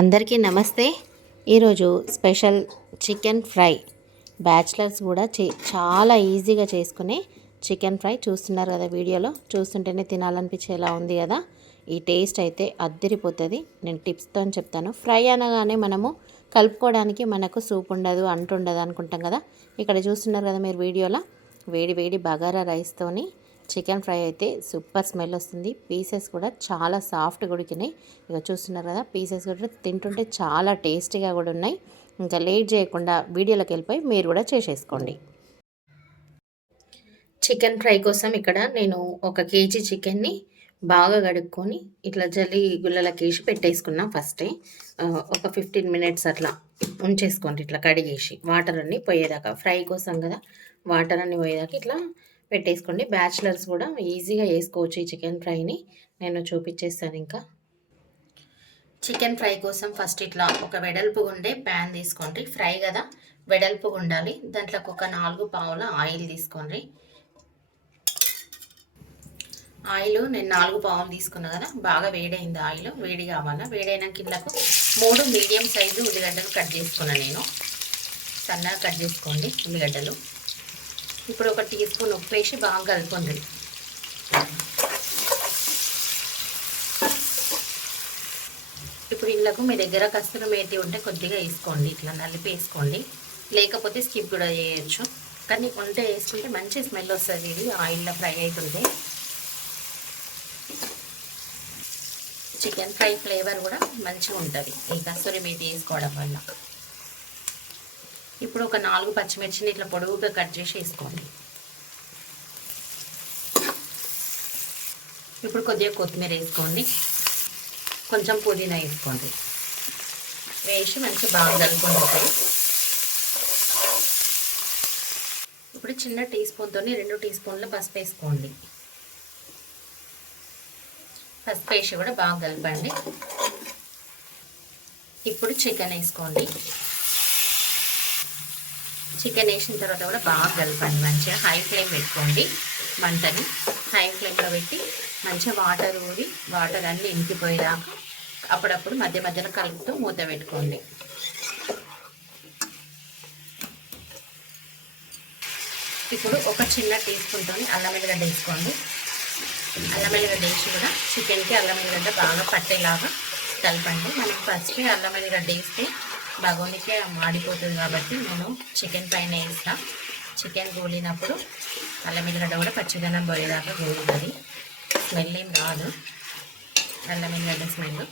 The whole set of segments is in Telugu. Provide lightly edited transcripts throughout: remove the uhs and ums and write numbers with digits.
అందరికీ నమస్తే. ఈరోజు స్పెషల్ చికెన్ ఫ్రై. బ్యాచిలర్స్ కూడా చాలా ఈజీగా చేసుకునే చికెన్ ఫ్రై చూస్తున్నారు కదా. వీడియోలో చూస్తుంటేనే తినాలనిపించేలా ఉంది కదా. ఈ టేస్ట్ అయితే అద్దరిపోతుంది. నేను టిప్స్తో చెప్తాను. ఫ్రై అనగానే మనము కలుపుకోవడానికి మనకు సూప్ ఉండదు, అంటుండదు అనుకుంటాం కదా. ఇక్కడ చూస్తున్నారు కదా మీరు వీడియోలో, వేడి వేడి బగారా రైస్తోని చికెన్ ఫ్రై అయితే సూపర్ స్మెల్ వస్తుంది. పీసెస్ కూడా చాలా సాఫ్ట్గా ఉడికినాయి. ఇక చూస్తున్నారు కదా, పీసెస్ కూడా తింటుంటే చాలా టేస్టీగా కూడా ఉన్నాయి. ఇంకా లేట్ చేయకుండా వీడియోలోకి వెళ్ళిపోయి మీరు కూడా చేసేసుకోండి. చికెన్ ఫ్రై కోసం ఇక్కడ నేను 1 కేజీ చికెన్ని బాగా కడుక్కొని ఇట్లా జల్లి గుల్లలకి వేసి పెట్టేసుకున్నాం. ఫస్టే ఒక 15 మినిట్స్ అట్లా ఉంచేసుకోండి. ఇట్లా కడిగేసి వాటర్ అన్నీ పోయేదాకా, ఫ్రై కోసం కదా, వాటర్ అన్నీ పోయేదాకా ఇట్లా పెట్టేసుకోండి. బ్యాచిలర్స్ కూడా ఈజీగా వేసుకోవచ్చు ఈ చికెన్ ఫ్రైని. నేను చూపించేస్తాను. ఇంకా చికెన్ ఫ్రై కోసం ఫస్ట్ ఇట్లా ఒక వెడల్పు ఉండే ప్యాన్ తీసుకోండి. ఫ్రై కదా, వెడల్పుగా ఉండాలి. దాంట్లోకి ఒక 4 పావుల ఆయిల్ తీసుకోండి. ఆయిల్ నేను 4 పావులు తీసుకున్నా కదా, బాగా వేడైంది. ఆయిల్ వేడి కావాలా. వేడైన కిందకు 3 మీడియం సైజు ఉల్లిగడ్డలు కట్ చేసుకున్నాను. నేను సన్నగా కట్ చేసుకోండి ఉల్లిగడ్డలు. ఇప్పుడు 1 టీ స్పూన్ ఉప్పు వేసి బాగా కలుపుకోండి. ఇప్పుడు ఇళ్ళకు మీ దగ్గర కస్తూరి మేతి ఉంటే కొద్దిగా వేసుకోండి. ఇట్లా నలిపి వేసుకోండి, లేకపోతే స్కిప్ కూడా చేయొచ్చు. కానీ ఉంటే వేసుకుంటే మంచి స్మెల్ వస్తుంది. ఇది ఆయిల్లో ఫ్రై అవుతుంది. చికెన్ ఫ్రై ఫ్లేవర్ కూడా మంచిగా ఉంటుంది ఈ కస్తూరి మేతి వేసుకోవడం వల్ల. ఇప్పుడు ఒక 4 పచ్చిమిర్చిని ఇట్లా పొడవుగా కట్ చేసి వేసుకోండి. ఇప్పుడు కొద్దిగా కొత్తిమీర వేసుకోండి, కొంచెం పుదీనా వేసుకోండి. వేసి మంచిగా బాగా కలుపుకుంటుంది. ఇప్పుడు చిన్న టీ స్పూన్తో 2 టీ స్పూన్ల పసుపు వేసుకోండి. పసుపు వేసి కూడా బాగా కలపండి. ఇప్పుడు చికెన్ వేసుకోండి. చికెన్ వేసిన తర్వాత కూడా బాగా కలపండి. మంచిగా హై ఫ్లేమ్ పెట్టుకోండి. మంటని హై ఫ్లేమ్లో పెట్టి మంచిగా వాటర్ ఊరి వాటర్ అన్నీ ఇంకిపోయేదాకా అప్పుడప్పుడు మధ్య మధ్యలో కలుపుతూ మూత పెట్టుకోండి. ఇప్పుడు ఒక చిన్న టీ స్పూన్తో అల్లం వెల్లిగడ్డ వేసుకోండి. అల్లం వెల్లిగడ్డ వేసి కూడా చికెన్కి అల్లం వెల్లిగడ్డ బాగా పట్టేలాగా కలపండి. మనకి ఫస్ట్ అల్లం వెల్లిగడ్డ వేస్తే బగోనికే మాడిపోతుంది కాబట్టి నేను చికెన్ పైన వేస్తా. చికెన్ గోలినప్పుడు అల్లం వెల్లిగడ్డ కూడా పచ్చిదనం పోయేదాకా గోలుతుంది. స్మెల్ ఏం రాదు, అల్లం వెల్లిగడ్డ స్మెల్.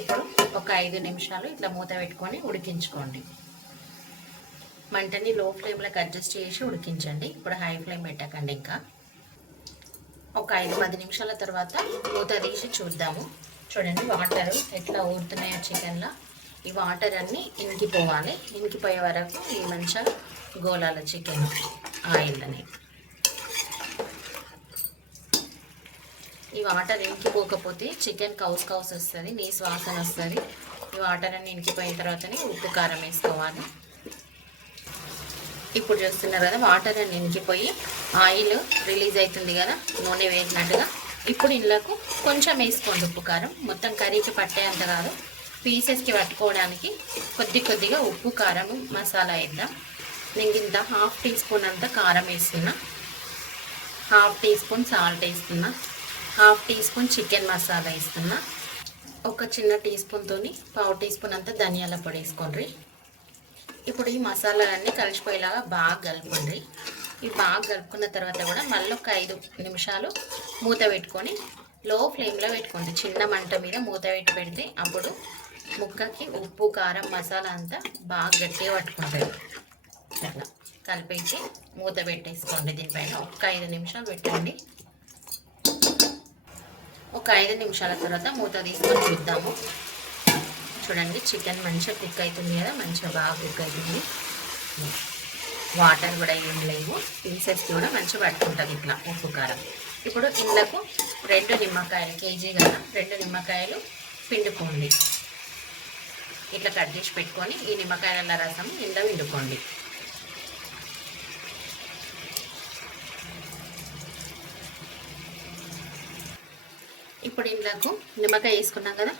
ఇప్పుడు ఒక 5 నిమిషాలు ఇట్లా మూత పెట్టుకొని ఉడికించుకోండి. మంటని లో ఫ్లేమ్లోకి అడ్జస్ట్ చేసి ఉడికించండి. ఇప్పుడు హై ఫ్లేమ్ పెట్టకండి. ఇంకా ఒక 5-10 నిమిషాల తర్వాత మూత తీసి చూద్దాము. చూడండి వాటర్ ఎట్లా ఊరుతున్నాయో చికెన్లో. ఈ వాటర్ అన్నీ ఇంకిపోవాలి. ఇంకిపోయే వరకు ఈ మంచిగా గోలాల చికెన్ ఆయిల్ని. ఈ వాటర్ ఇంకిపోకపోతే చికెన్ కౌస్ వస్తుంది, నీసు వాసన వస్తుంది. ఈ వాటర్ అన్నీ ఇంకిపోయిన తర్వాతనే ఉప్పు కారం వేసుకోవాలి. ఇప్పుడు చూస్తున్నారు కదా, వాటర్ అన్నీ ఇంకిపోయి ఆయిల్ రిలీజ్ అవుతుంది కదా, నూనె వేసినట్టుగా. ఇప్పుడు ఇందులోకి కొంచెం వేసుకోండి ఉప్పు కారం. మొత్తం కర్రీకి పట్టేంత కాదు, పీసెస్కి పట్టుకోవడానికి కొద్దిగా ఉప్పు కారం మసాలా వేద్దాం. నేను ఇంత 1/2 టీ స్పూన్ అంతా కారం వేస్తున్నా, 1/2 టీ స్పూన్ సాల్ట్ వేస్తున్నా, 1/2 టీ స్పూన్ చికెన్ మసాలా వేస్తున్నా. ఒక చిన్న టీ స్పూన్తో 1/2 టీ స్పూన్ అంతా ధనియాల పొడి వేసుకోండి. ఇప్పుడు ఈ మసాలాలన్నీ కలిసిపోయేలాగా బాగా కలుపుకోండి. ఇవి బాగా కలుపుకున్న తర్వాత కూడా మళ్ళీ ఒక 5 నిమిషాలు మూత పెట్టుకొని లో ఫ్లేమ్లో పెట్టుకోండి. చిన్న మంట మీద మూత పెడితే అప్పుడు ముక్కకి ఉప్పు కారం మసాలా అంతా బాగా గట్టిగా పట్టుకుంటుంది. అట్లా కలిపేసి మూత పెట్టేసుకోండి. దీనిపైన ఒక 5 నిమిషాలు పెట్టండి. ఒక 5 నిమిషాల తర్వాత మూత తీసుకొని చూద్దాము. చూడండి చికెన్ మంచిగా కుక్ అవుతుంది కదా, మంచిగా బాగా కుక్ అవుతుంది. వాటర్ కూడా ఏం లేవు, పీసెస్కి కూడా మంచిగా పట్టుకుంటుంది ఇట్లా ఉప్పు కారం. ఇప్పుడు ఇందులోకి 2 నిమ్మకాయలు, కేజీ కదా 2 నిమ్మకాయలు పిండుకోండి. ఇట్లా కట్ చేసి పెట్టుకొని ఈ నిమ్మకాయల రసం ఇందులో పిండుకోండి. ఇప్పుడు ఇందులోకి నిమ్మకాయ వేసుకున్నాం కదా,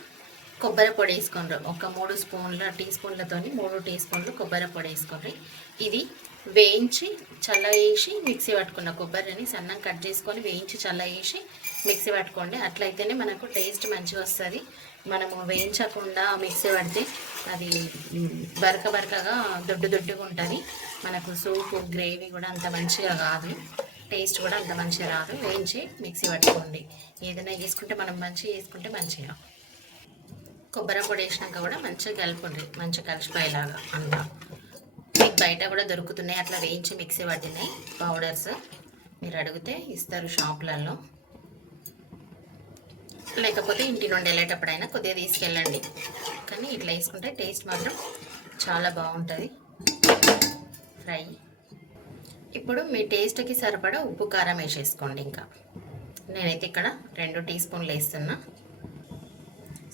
కొబ్బరి పొడి వేసుకోండి. ఒక 3 టీ స్పూన్లతోని 3 టీ స్పూన్లు కొబ్బరి పొడి వేసుకోండి. ఇది వేయించి చల్ల వేసి మిక్సీ పట్టుకున్న కొబ్బరిని సన్నం కట్ చేసుకొని వేయించి చల్ల వేసి మిక్సీ పట్టుకోండి. అట్లయితేనే మనకు టేస్ట్ మంచిగా వస్తుంది. మనము వేయించకుండా మిక్సీ పడితే అది బరకగా దొడ్డుగా ఉంటుంది. మనకు సూపు గ్రేవీ కూడా అంత మంచిగా కాదు, టేస్ట్ కూడా అంత మంచిగా రాదు. వేయించి మిక్సీ పట్టుకోండి. ఏదైనా వేసుకుంటే మనం మంచిగా వేసుకుంటే మంచిగా. కొబ్బరి పొడి వేసినాక కూడా మంచిగా కలుపుండి, మంచిగా కలిసిపోయేలాగా అంతా. మీకు బయట కూడా దొరుకుతున్నాయి అట్లా వేయించి మిక్సీ పట్టినాయి పౌడర్స్. మీరు అడిగితే ఇస్తారు షాపులలో, లేకపోతే ఇంటి నుండి వెళ్ళేటప్పుడైనా కొద్దిగా తీసుకెళ్ళండి. కానీ ఇట్లా వేసుకుంటే టేస్ట్ మాత్రం చాలా బాగుంటుంది ఫ్రై. ఇప్పుడు మీ టేస్ట్కి సరిపడా ఉప్పు కారం వేసేసుకోండి. ఇంకా నేనైతే ఇక్కడ 2 టీ స్పూన్లు వేస్తున్నా.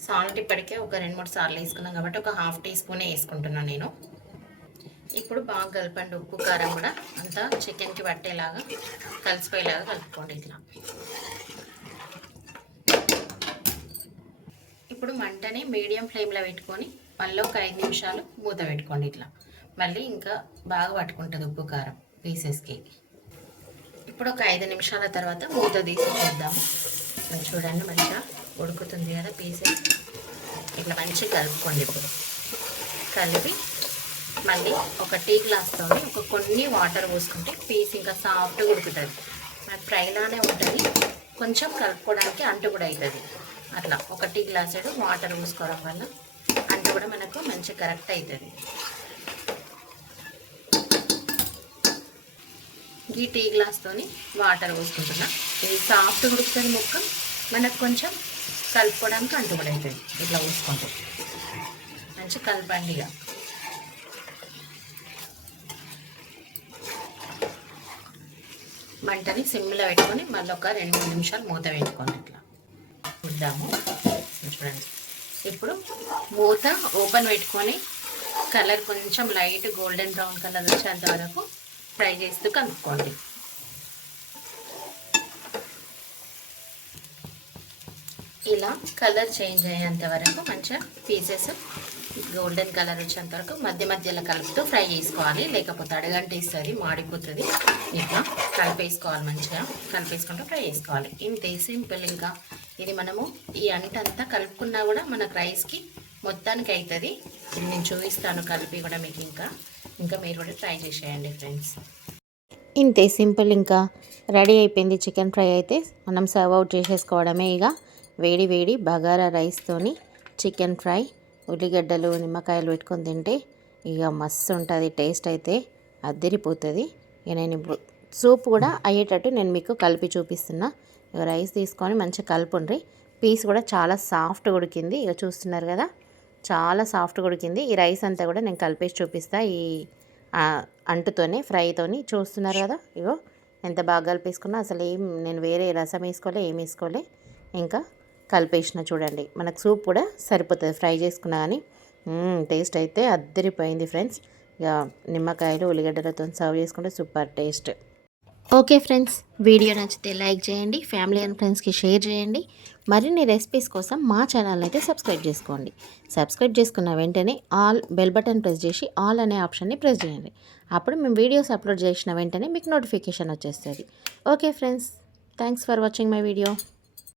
సాల్ట్ ఇప్పటికే ఒక 2-3 సార్లు వేసుకున్నాం కాబట్టి ఒక 1/2 టీ స్పూనే వేసుకుంటున్నాను నేను. ఇప్పుడు బాగా కలపండి. ఉప్పు కారం కూడా అంతా చికెన్కి పట్టేలాగా కలిసిపోయేలాగా కలుపుకోండి ఇట్లా. ఇప్పుడు మంటని మీడియం ఫ్లేమ్లో పెట్టుకొని మళ్ళీ ఒక 5 నిమిషాలు మూత పెట్టుకోండి ఇట్లా. మళ్ళీ ఇంకా బాగా పట్టుకుంటుంది ఉప్పు కారం పీసెస్కి. ఇప్పుడు ఒక 5 నిమిషాల తర్వాత మూత తీసి చూద్దాము. చూడండి మంచిగా ఉడుకుతుంది కదా పీసెస్. ఇట్లా మంచిగా కలుపుకోండి. ఇప్పుడు కలిపి మళ్ళీ ఒక టీ గ్లాస్తో ఒక కొన్ని వాటర్ పోసుకుంటే పీస్ ఇంకా సాఫ్ట్గా ఉడుకుతుంది. మనకు ఫ్రైలానే ఉంటుంది, కొంచెం కలుపుకోవడానికి అంటు కూడా అవుతుంది. అట్లా ఒక టీ గ్లాసుడు వాటర్ పోసుకోవడం వల్ల అంటు కూడా మనకు మంచిగా కరెక్ట్ అవుతుంది. ఈ టీ గ్లాస్తోని వాటర్ పోసుకుంటున్నా. ఇది సాఫ్ట్గా ఉడుకుతుంది ముక్క, మనకు కొంచెం కలుపుకోవడానికి అంటు కూడా అవుతుంది. ఇట్లా పోసుకుంటే మంచిగా కలపండి. ఇక మంటని సిమ్లో పెట్టుకొని మళ్ళీ ఒక 2-3 నిమిషాలు మూత పెట్టుకొని ఇట్లా చూద్దాము. చూడండి ఇప్పుడు మూత ఓపెన్ పెట్టుకొని కలర్ కొంచెం లైట్ గోల్డెన్ బ్రౌన్ కలర్ వచ్చేంత వరకు ఫ్రై చేస్తూ కలుపుకోండి. ఇలా కలర్ చేంజ్ అయ్యేంత వరకు మంచిగా పీసెస్ గోల్డెన్ కలర్ వచ్చేంత వరకు మధ్యలో కలుపుతూ ఫ్రై చేసుకోవాలి, లేకపోతే అడగంటేస్తుంది, మాడిపోతుంది. ఇట్లా కలిపేసుకోవాలి, మంచిగా కలిపేసుకుంటూ ఫ్రై చేసుకోవాలి. ఇంతే సింపుల్. ఇంకా ఇది మనము ఈ అంటంతా కలుపుకున్నా కూడా మనకు రైస్కి మొత్తానికి అవుతుంది. ఇది నేను చూపిస్తాను కలిపి కూడా మీకు. ఇంకా మీరు కూడా ట్రై చేసేయండి ఫ్రెండ్స్. ఇంతే సింపుల్. ఇంకా రెడీ అయిపోయింది చికెన్ ఫ్రై. అయితే మనం సర్వ్ అవుట్ చేసేసుకోవడమే. ఇక వేడి వేడి బగారా రైస్తోని చికెన్ ఫ్రై, ఉల్లిగడ్డలు నిమ్మకాయలు పెట్టుకొని తింటే ఇక మస్తు ఉంటుంది. టేస్ట్ అయితే అద్దరిపోతుంది. ఇక నేను ఇప్పుడు సూప్ కూడా అయ్యేటట్టు నేను మీకు కలిపి చూపిస్తున్నా. ఇక రైస్ తీసుకొని మంచిగా కలుపుండ్రి. పీస్ కూడా చాలా సాఫ్ట్గా ఉడికింది. ఇక చూస్తున్నారు కదా, చాలా సాఫ్ట్గా ఉడికింది. ఈ రైస్ అంతా కూడా నేను కలిపేసి చూపిస్తా ఈ అంటుతోనే ఫ్రైతోని. చూస్తున్నారు కదా, ఇగో ఎంత బాగా కలిపేసుకున్నా. అసలు నేను వేరే రసం వేసుకోలే, ఏం వేసుకోలే, ఇంకా కలిపేసిన. చూడండి మనకు సూప్ కూడా సరిపోతుంది ఫ్రై చేసుకున్నా కానీ. టేస్ట్ అయితే అద్దరిపోయింది ఫ్రెండ్స్. ఇక నిమ్మకాయలు ఉల్లిగడ్డలతో సర్వ్ చేసుకుంటే super taste. Okay friends, video నచ్చితే లైక్ చేయండి, ఫ్యామిలీ అండ్ ఫ్రెండ్స్కి షేర్ చేయండి. మరిన్ని రెసిపీస్ కోసం మా ఛానల్ అయితే సబ్స్క్రైబ్ చేసుకోండి. సబ్స్క్రైబ్ చేసుకున్న వెంటనే బెల్ బటన్ ప్రెస్ చేసి ఆల్ అనే ఆప్షన్ని ప్రెస్ చేయండి. అప్పుడు మేము వీడియోస్ అప్లోడ్ చేసిన వెంటనే మీకు నోటిఫికేషన్ వచ్చేస్తుంది. Okay friends, thanks for watching my video.